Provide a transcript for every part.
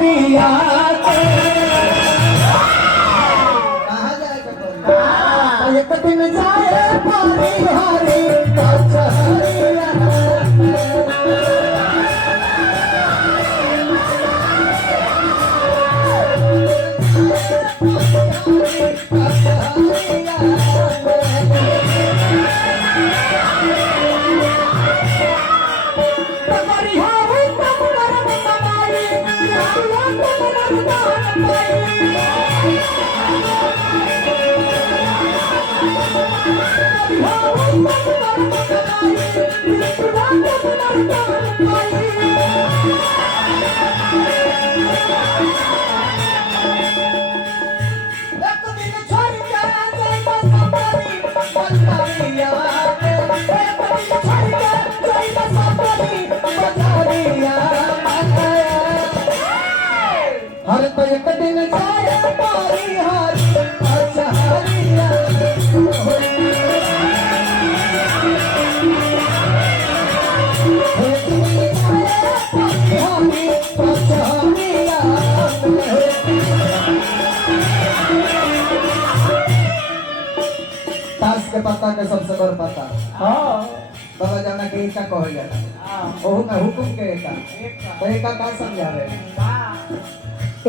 सहरिया एक दिन जाए पारी हारी सहरिया हर तो एक दिन जाए पारी हारी सहरिया ताश के पत्ता के सबसे बड़ पत्ता बाबा जाना के एका कहल जाला ओहू में हुकुम के एका तो एका का समझावे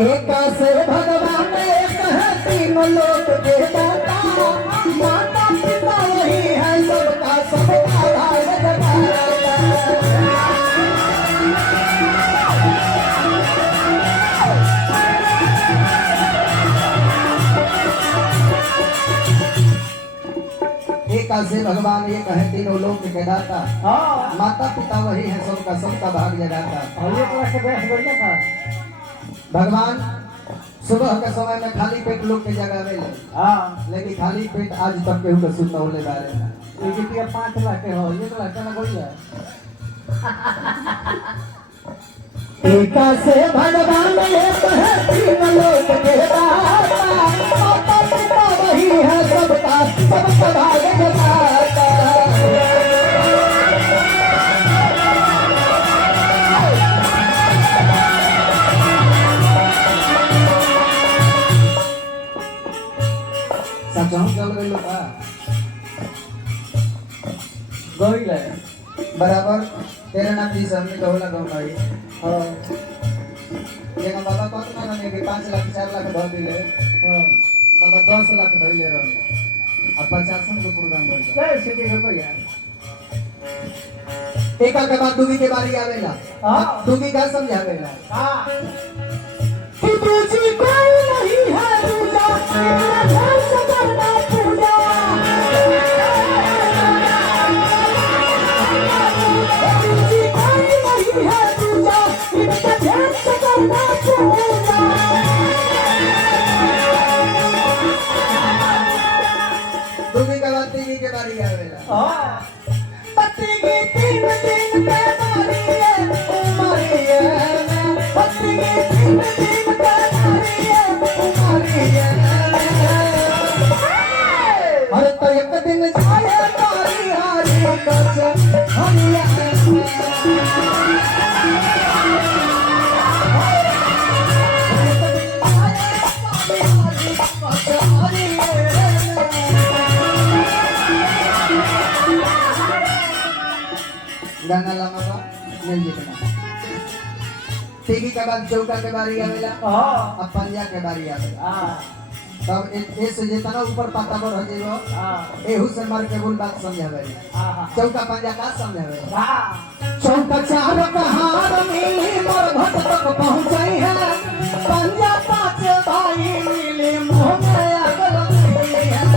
एका से भगवान एक है तीनों लोक के दाता माता पिता वही है सबका सबका भाग जगाता एका से भगवान एक है तीनों लोक के दाता माता पिता वही है सबका सबका भाग जगाता भगवान सुबह के समय में खाली पेट लोग के जगावे ले लेकिन खाली पेट आज तक केहू के सुनना होले बारे ये जितिया 5 लाख के हो 1 लाख ना बोलिए एका से भगवान एक है तीन लोक के दाता माता पिता वही है सबका सबका भाग जगाता सचम चल गई लोग गई ले बराबर तेरा नाम जी हमने कहला गम भाई हां ये ना बाबा कौन ना ने 5 लाख 4 लाख धर दिले हां बाबा 10 लाख धर ले रहे अब 50 को प्रोग्राम बोल जय सिटी को यार एक के बाद दूगी के बारी आवेला हां दूगी का समझावेला हां कि तुझी कोई नहीं है दूजा तेरा घर से करना पूजा तुझी कोई नहीं है दूजा इनका घर से करना पूजा दूगी का बात तीन के बारी आवेला हां पति की तीन दिन पे मारी है पति की तीन दिन पे मारी है अरे तो एक दिन जाए मारी हारी कच हरिया गाना लगा बा मिल जितना तीगी के बाद चौका के बारी आवेला अब पंजा के बारी आवेला तब ऐसे जितना ऊपर पाता पर हो जेबो एहू से मार के बोल बात समझावे चौका पंजा का समझावे चौका चार कहार मिली मोर भट तक पहुंचाई है पंजा 5 भाई मिली मुंह में आग लगी है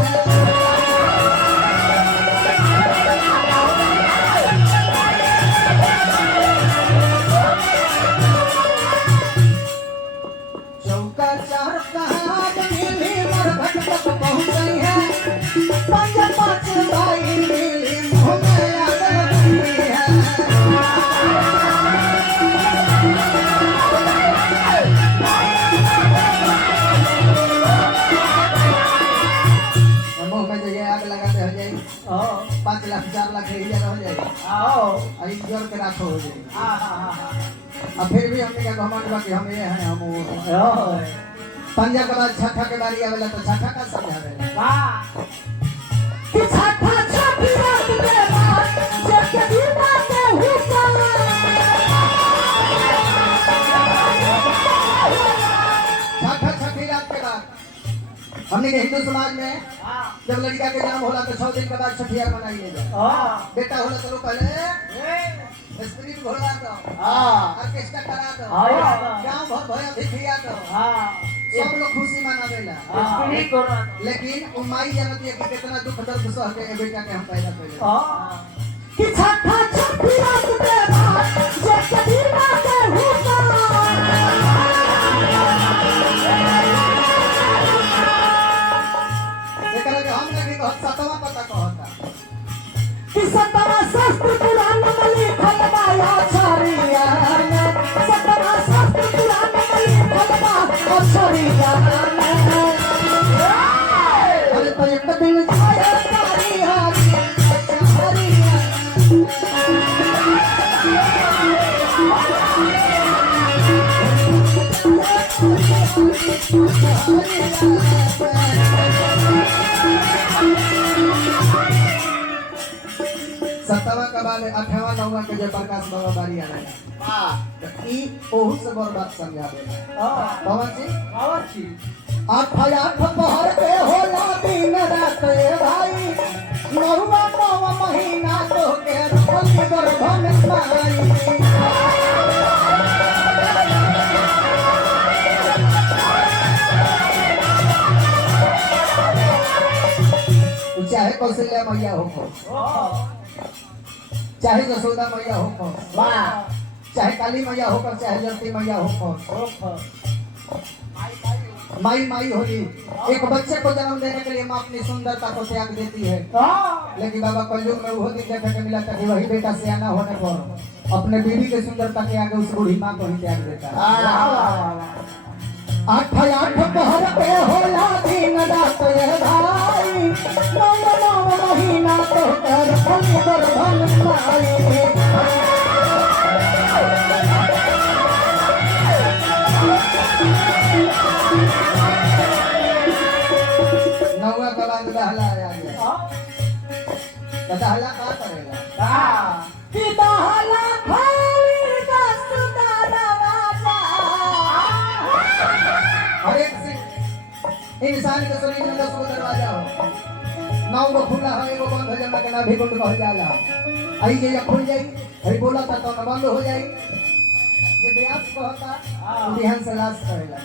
चौका चार कहार मिली मोर भट तक पहुंचाई है पंजा 5 भाई मिली मुंह में आग लगी है मुंह में जगह आग लगाते हो जाएगी 5 लाख 4 लाख हो जाएगा अभी जोर के रखो हो जाएगी अब फिर भी हमने क्या घमंड बा कि हम ये हैं हम वो हैं। पंजा के बाद छठा के बारी आवेला तो छठा का समझावेला वाह कि छठा छठी रात के बाद जब कभी बातें हुआ छठा छठी रात के बाद हमने के हिंदू समाज में हां जब लड़का के जन्म होला तो 6 दिन के बाद छठियार मनाई ले जाए। हां बेटा होला तो पहले स्पिरिट घोड़ा दो हां ऑर्केस्ट्रा करा दो हाँ। गांव भर भय भिखिया दो हां सब लोग खुशी मनावेला। स्पिरिट करो लेकिन उमाई जानती है कि कितना दुख दर्द सह के ए बेटा के हम पैदा कइले। हां कि छठा छठी रात के बाद जब कभी बातें हुआ एकरा के हम नहीं कहत सतवा पता कहता कि सतवा शास्त्र पुराण में लिखल बा अक्षरिया सतवा शास्त्र पुराण में लिखल बा अक्षरिया अरे तो एक दिन जाए तारी हारी हरिया सतवा का बाद 8वां 9वां के जब प्रकाश बाबा बारी आवेला वाह तो ई ओहू से बड़ बात समझावेला। हां बाबा जी पावर छी 8 पहर पे होला दिन रात ए भाई 9वां महीना तो के रखल गर्भ में माई चाहे कौशल्या मैया हो चाहे जसोदा मैया हो वाह चाहे काली मैया होकर चाहे जलती मैया हो माई माई होगी। एक बच्चे को जन्म देने के लिए माँ अपनी सुंदरता को त्याग देती है। लेकिन बाबा कलयुग में वो दिन देखने को मिला था कि वही बेटा सियाना होने पर अपने बीवी की सुंदरता के आगे उस बूढ़ी माँ को ही त्याग देता है। 8 पहर पे होला दिन रात ए भाई 9वां महीना तो के रखल गर्भ में माई नौवा के बाद दहला आ गया तो दहला का करेगा कि दहला खाली दस दरवाजा हर एक इंसान के शरीर में 10 गो दरवाजा हो 9 गो खुला है एगो बंद हो जाना के ना भी कुंड कह जाला आई जे खुल जाई हई बोला था तो बंद हो जाई जे ब्यास कहता बिहान से लाश करेला।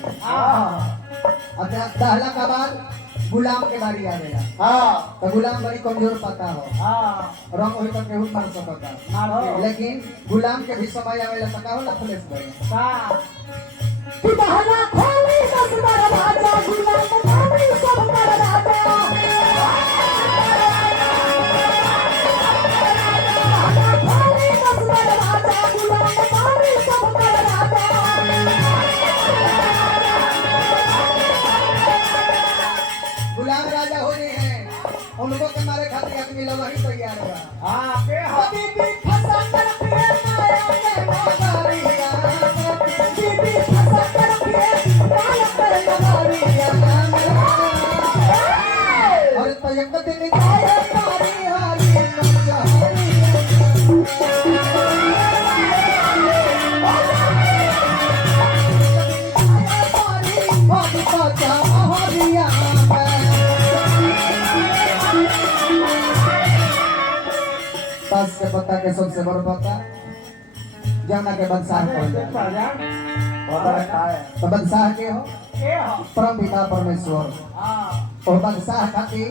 अब दहला का बाद गुलाम के बारी आवेला तो गुलाम बड़ी कमजोर पता हो रंग होई तो केहू मार सकता लेकिन गुलाम के भी समय आवेला तो का होला पुलिस भाई कि दहला खाली दस दरवाजा गुलाम मानी सब दरवाजा खाली दस दरवाजा गुलाम मानी सब दरवाजा गुलाम राजा हो रहे हैं उनको के मारे खातिर आदमी लोग ही तैयार बा। बीबी फंसा कर पिए माया के मगरिया बीबी फंसा कर पिए माया के मगरिया और तो एक दिन गाय तारी हारी नचहरिया तारी हारी नचहरिया ताश के पत्ता के सबसे बड़ पत्ता जमुना के बदशाह कहल जाए तो बदशाह के हो परम पिता परमेश्वर और बदशाह खातिर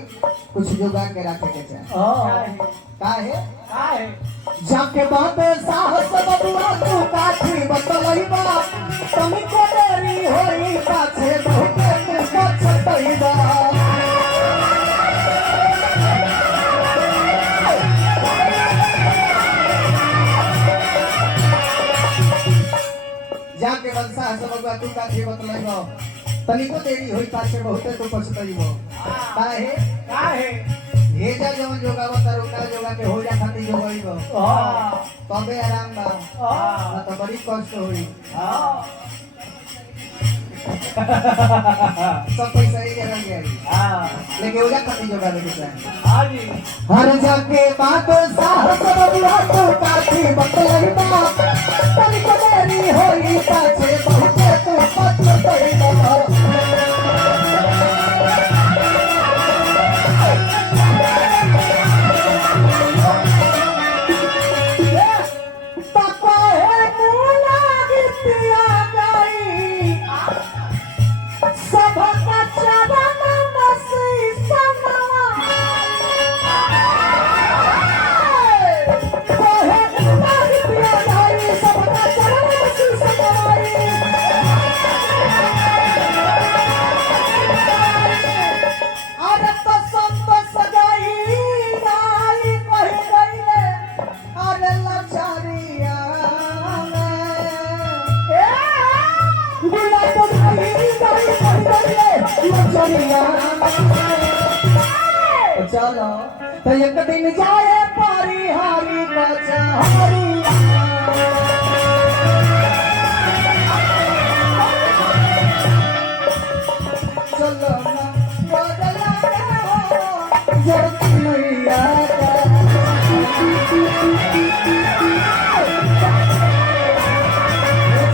कुछ जुगा के रखे के चाहे का है जाके बाबे साहस बबुआ तू काठी बतलैबा तनी को देरी होई पाछे बहुते तू पछतैबा जाके बदशाह से बबुआ तू काठी बतलैबो तनिको देरी होई पाछे बहुते तू पछतैबो का है हे जा जवन जोगावा तार उना जोगा के हो जा खाती जोगाई बा हां तबे आराम बा हां ना तो बड़ी कष्ट होई हां सब पैसा ही जरा गया हां लेकिन हो जा खाती जोगा के चाहे हां जी हर जाके बात साहस बबुआ तो काठी बतलाई बा तनी को देरी होई पाछे बहुते तू पत तई बा चलो तो एक दिन जाए पारी हारी कचहरी चलो ना बदला जब मैया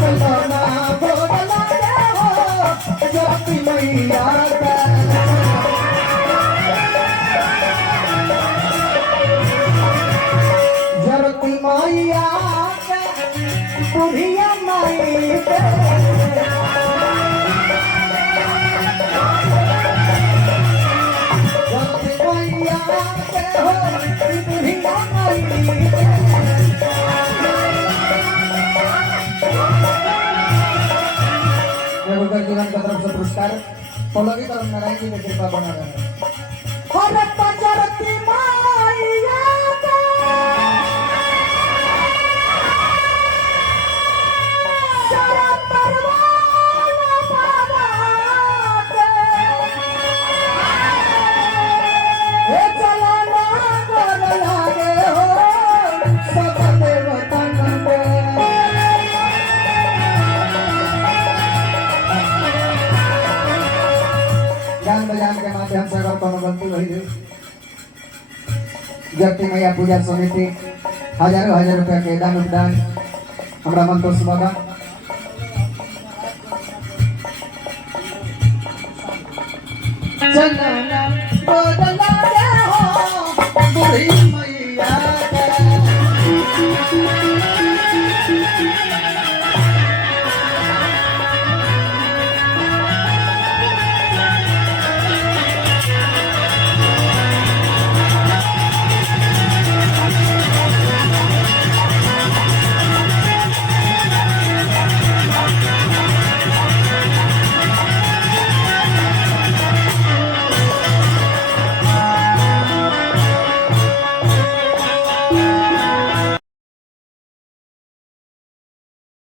चलो ना बदला जब मैया मैया बुढ़िया माई मैया हो बुढ़िया माई जीवन का तरफ से पुरस्कार पौलवी तरफ नारायण जी की कृपा बना रहे गान बजान के माध्यम से अगर कोनो गलती भइल जगती मैया पूजा समिति हजारों रुपया के दान उपदान हमरा मंतोष बाबा चलना बदला रे हो बुढ़ी मैया के